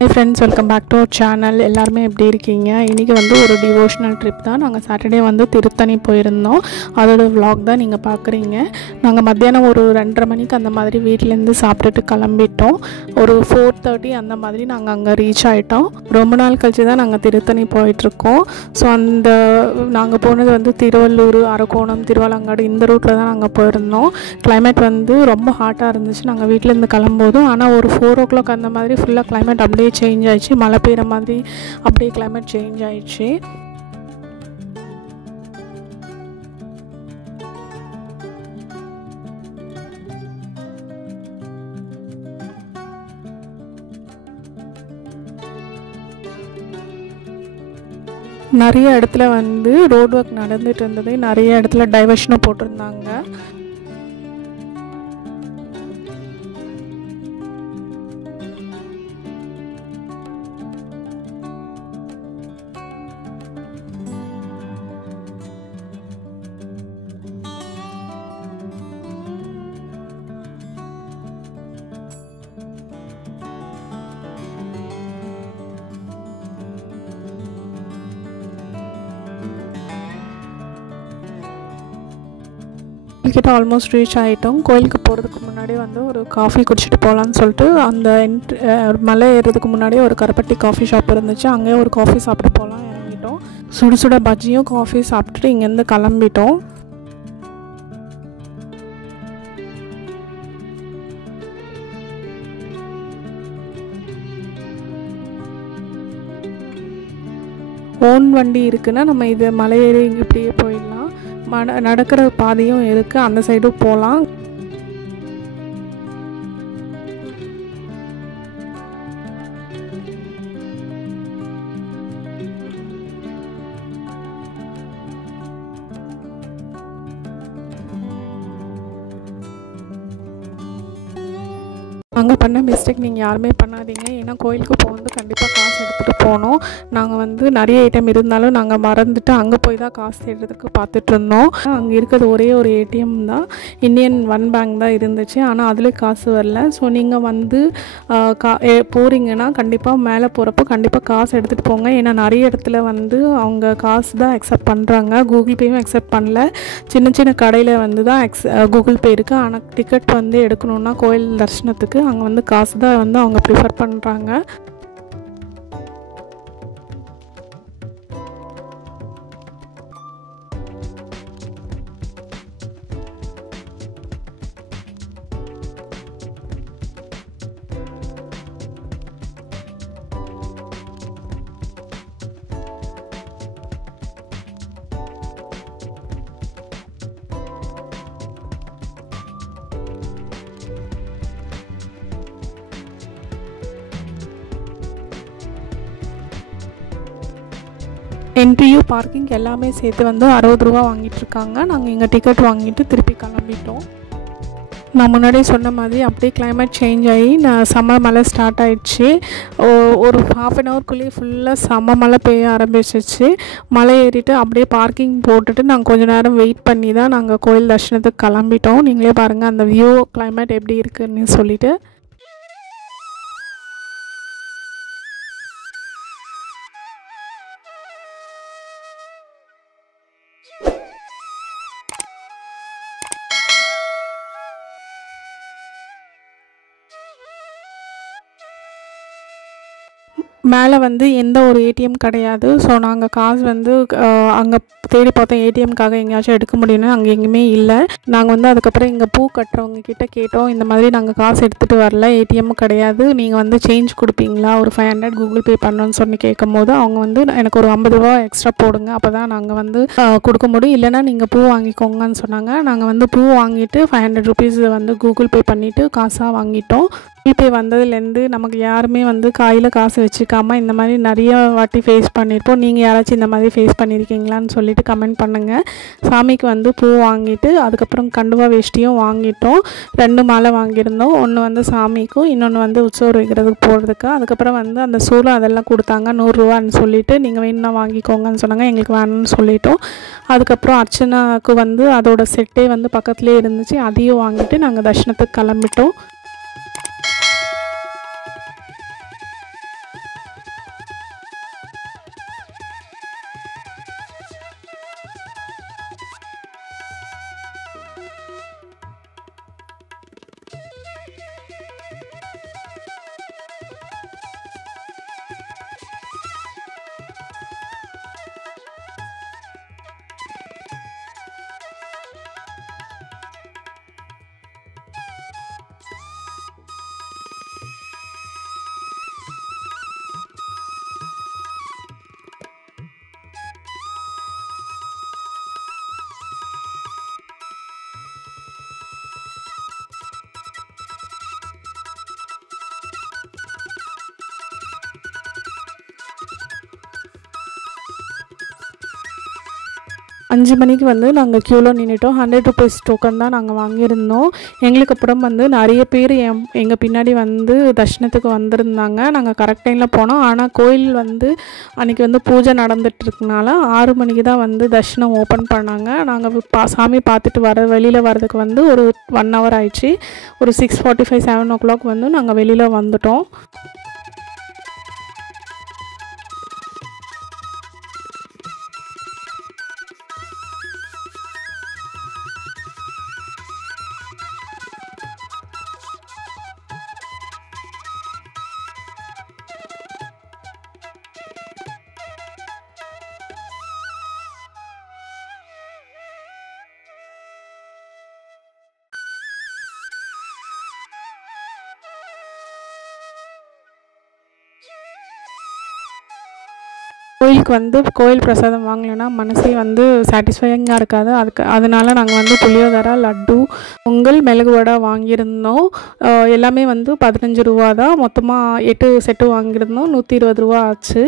Hey friends, welcome back to our channel. எல்லாரும் எப்படி இருக்கீங்க? இன்னைக்கு வந்து ஒரு டிவோஷனல் ட்ரிப் தான். நாங்க சாட்டர்டே வந்து திருத்தணி போயிருந்தோம். அதோட vlog தான் நீங்க பார்க்கறீங்க. நாங்க மத்தியானம் ஒரு 2:30 மணிக்கு அந்த மாதிரி வீட்ல இருந்து சாப்பிட்டுட்டு கிளம்பிட்டோம். ஒரு 4:30 அந்த மாதிரி நாங்க அங்க ரீச் ஆயிட்டோம். ரொம்ப நாள் கழிச்சு தான் நாங்க திருத்தணி போயிட்டு இருக்கோம். சோ அந்த நாங்க போனது வந்து திருவள்ளூர், அரக்கோணம், திருவாலங்காடு இந்த ரூட்ல தான் நாங்க போயிருந்தோம். கிளைமேட் வந்து ரொம்ப ஹாட்டா இருந்துச்சு. நாங்க வீட்ல இருந்து கிளம்போது ஆனா ஒரு 4 o'clock அந்த மாதிரி ஃபுல்லா கிளைமேட் அப்படியே சேஞ்ச் ஆயிடுச்சு. மழை பெய்யுற மாதிரி அப்படியே கிளைமேட் சேஞ்ச் ஆயிடுச்சு. நிறைய இடத்துல வந்து ரோட் ஒர்க் நடந்துட்டு இருந்தது. நிறைய இடத்துல டைவர்ஷனும் போட்டிருந்தாங்க. கிட்ட ஆல்மோஸ்ட் ரீச் ஆகிட்டோம். கோயிலுக்கு போகிறதுக்கு முன்னாடி வந்து ஒரு காஃபி குடிச்சிட்டு போகலான்னு சொல்லிட்டு அந்த மலை ஏறுறதுக்கு முன்னாடியே ஒரு கருப்பட்டி காஃபி ஷாப் இருந்துச்சு. அங்கேயே ஒரு காஃபி சாப்பிட்டு போகலாம் இறங்கிட்டோம். சுட சுட பஜ்ஜியும் காஃபி சாப்பிட்டுட்டு இங்கேருந்து கிளம்பிட்டோம். ஓன் வண்டி இருக்குன்னா நம்ம இது மலை ஏறி இப்படியே போயிடலாம். நடக்கிற பாதையும் இருக்குது, அந்த சைடும் போகலாம். அங்கே பண்ண மிஸ்டேக் நீங்கள் யாருமே பண்ணாதீங்க. ஏன்னா கோயிலுக்கு போகும்போது கண்டிப்பாக காசு எடுத்துகிட்டு போகணும். நாங்கள் வந்து நிறைய ஐட்டம் இருந்தாலும் நாங்கள் மறந்துட்டு அங்கே போய் தான் காசு எடுக்கிறதுக்கு பார்த்துட்டு இருந்தோம். அங்கே இருக்கிறது ஒரே ஒரு ஏடிஎம் தான், இந்தியன் ஒன் பேங்க் தான் இருந்துச்சு. ஆனால் அதில் காசு வரல. ஸோ நீங்கள் வந்து போகிறீங்கன்னா கண்டிப்பாக மேலே போகிறப்போ கண்டிப்பாக காசு எடுத்துகிட்டு போங்க. ஏன்னா நிறைய இடத்துல வந்து அவங்க காசு தான் அக்செப்ட் பண்ணுறாங்க, கூகுள் பேயும் அக்செப்ட் பண்ணல. சின்ன சின்ன கடையில் வந்து தான் கூகுள் பே இருக்குது. ஆனால் டிக்கெட் வந்து எடுக்கணுன்னா கோயில் தரிசனத்துக்கு அங்கே வந்து காசு தான் வந்து அவங்க ப்ரிஃபர் பண்ணுறாங்க. என்ட்ரியும் பார்க்கிங் எல்லாமே சேர்த்து வந்து 60 ரூபா வாங்கிட்டு இருக்காங்க. நாங்கள் இங்கே டிக்கெட் வாங்கிட்டு திருப்பி கிளம்பிட்டோம். நான் முன்னாடியே சொன்ன மாதிரி அப்படியே கிளைமேட் சேஞ்ச் ஆகி சம்மர் மழை ஸ்டார்ட் ஆகிடுச்சு. ஒரு 1/2 an hourக்குள்ளேயே ஃபுல்லாக செம்ம மழை பெய்ய ஆரம்பிச்சிச்சு. மழை ஏறிட்டு அப்படியே பார்க்கிங் போட்டுட்டு நாங்கள் கொஞ்சம் நேரம் வெயிட் பண்ணி தான் நாங்கள் கோயில் தரிசனத்துக்கு கிளம்பிட்டோம். நீங்களே பாருங்கள் அந்த வியூ கிளைமேட் எப்படி இருக்குன்னு சொல்லிட்டு. மேலே வந்து எந்த ஒரு ஏடிஎம் கிடையாது. ஸோ நாங்கள் காசு வந்து அங்கே தேடி பார்த்தோம், ஏடிஎம்காக எங்கேயாச்சும் எடுக்க முடியும்னு. அங்கே எங்கேயுமே இல்லை. நாங்கள் வந்து அதுக்கப்புறம் இங்கே பூ கட்டுறவங்க கிட்டே கேட்டோம், இந்த மாதிரி நாங்கள் காசு எடுத்துகிட்டு வரல, ஏடிஎம் கிடையாது, நீங்கள் வந்து சேஞ்ச் கொடுப்பீங்களா, ஒரு 500 கூகுள் பே பண்ணணும்னு சொல்லி கேட்கும் போது அவங்க வந்து எனக்கு ஒரு 50 ரூபா எக்ஸ்ட்ரா போடுங்க, அப்போ தான் நாங்கள் வந்து கொடுக்க முடியும், இல்லைனா நீங்கள் பூ வாங்கிக்கோங்கன்னு சொன்னாங்க. நாங்கள் வந்து பூ வாங்கிட்டு 500 rupees வந்து கூகுள் பே பண்ணிவிட்டு காசாக வாங்கிட்டோம். ஜிபே வந்ததுலேருந்து நமக்கு யாருமே வந்து கையில் காசு வச்சுக்காமல் இந்த மாதிரி நிறைய வாட்டி ஃபேஸ் பண்ணியிருப்போம். நீங்கள் யாராச்சும் இந்த மாதிரி ஃபேஸ் பண்ணியிருக்கீங்களான்னு சொல்லிட்டு கமெண்ட் பண்ணுங்கள். சாமிக்கு வந்து பூ வாங்கிட்டு அதுக்கப்புறம் கண்டுவா வேஷ்டியும் வாங்கிட்டோம். 2 மாலை வாங்கியிருந்தோம். ஒன்று வந்து சாமிக்கும், இன்னொன்று வந்து உற்சவர் வைக்கிறதுக்கு போடுறதுக்கு. அதுக்கப்புறம் வந்து அந்த சூளம் அதெல்லாம் கொடுத்தாங்க, 100 ரூபான்னு சொல்லிட்டு நீங்கள் வேணும்னா வாங்கிக்கோங்கன்னு சொன்னாங்க. எங்களுக்கு வேணும்னு சொல்லிட்டோம். அதுக்கப்புறம் அர்ச்சனாவுக்கு வந்து அதோட செட்டே வந்து பக்கத்துலேயே இருந்துச்சு, அதையும் வாங்கிட்டு நாங்கள் தர்ஷனத்துக்கு கிளம்பிட்டோம். 5 மணிக்கு வந்து நாங்கள் க்யூவில் நின்றுட்டோம். 100 ருபீஸ் டோக்கன் தான் நாங்கள் வாங்கியிருந்தோம். எங்களுக்கு அப்புறம் வந்து நிறைய பேர் எங்கள் பின்னாடி வந்து தர்ஷனத்துக்கு வந்திருந்தாங்க. நாங்கள் கரெக்ட் டைமில் போனோம். ஆனால் கோயில் வந்து அன்றைக்கி வந்து பூஜை நடந்துட்டுருக்கனால 6 மணிக்கு தான் வந்து தர்ஷனம் ஓப்பன் பண்ணாங்க. நாங்கள் சாமி பார்த்துட்டு வெளியில் வரதுக்கு வந்து ஒரு 1 hour ஆயிடுச்சு. ஒரு 6:45 7 o'clock வந்து நாங்கள் வெளியில் வந்துட்டோம். கோயிலுக்கு வந்து கோயில் பிரசாதம் வாங்கலைன்னா மனசே வந்து சாட்டிஸ்ஃபையிங்காக இருக்காது. அதனால நாங்கள் வந்து புளியோதரை, லட்டு, பொங்கல், மிளகு வடை வாங்கியிருந்தோம். எல்லாமே வந்து 15 ரூபா தான். மொத்தமாக 8 செட்டு வாங்கியிருந்தோம். 120 ரூபா ஆச்சு.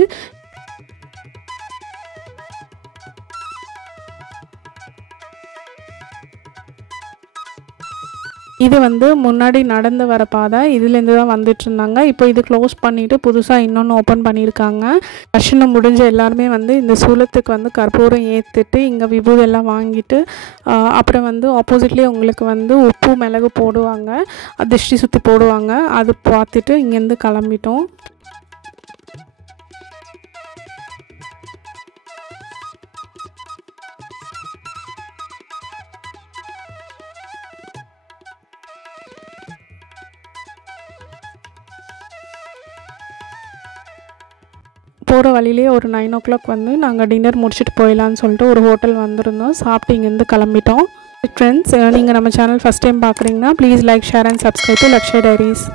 இது வந்து முன்னாடி நடந்து வர பாதை. இதுலேருந்து தான் வந்துட்டு இருந்தாங்க. இப்போ இது க்ளோஸ் பண்ணிவிட்டு புதுசாக இன்னொன்று ஓப்பன் பண்ணியிருக்காங்க. தர்ஷனம் முடிஞ்ச எல்லாருமே வந்து இந்த சூலத்துக்கு வந்து கற்பூரம் ஏற்றிட்டு இங்கே விபூதி எல்லாம் வாங்கிட்டு அப்புறம் வந்து ஆப்போசிட்லேயே உங்களுக்கு வந்து உப்பு மிளகு போடுவாங்க, திருஷ்டி சுற்றி போடுவாங்க. அது பார்த்துட்டு இங்கேருந்து கிளம்பிட்டோம். போகிற வழியிலே ஒரு 9 o'clock வந்து நாங்கள் டின்னர் முடிச்சுட்டு போயிடலான்னு சொல்லிட்டு ஒரு ஹோட்டல் வந்திருந்தோம். சாப்பிட்டு இங்கேருந்து கிளம்பிட்டோம். ஃப்ரெண்ட்ஸ், நீங்கள் நம்ம சேனல் ஃபஸ்ட் டைம் பார்க்குறீங்கன்னா please like, share and subscribe to Lakshya diaries.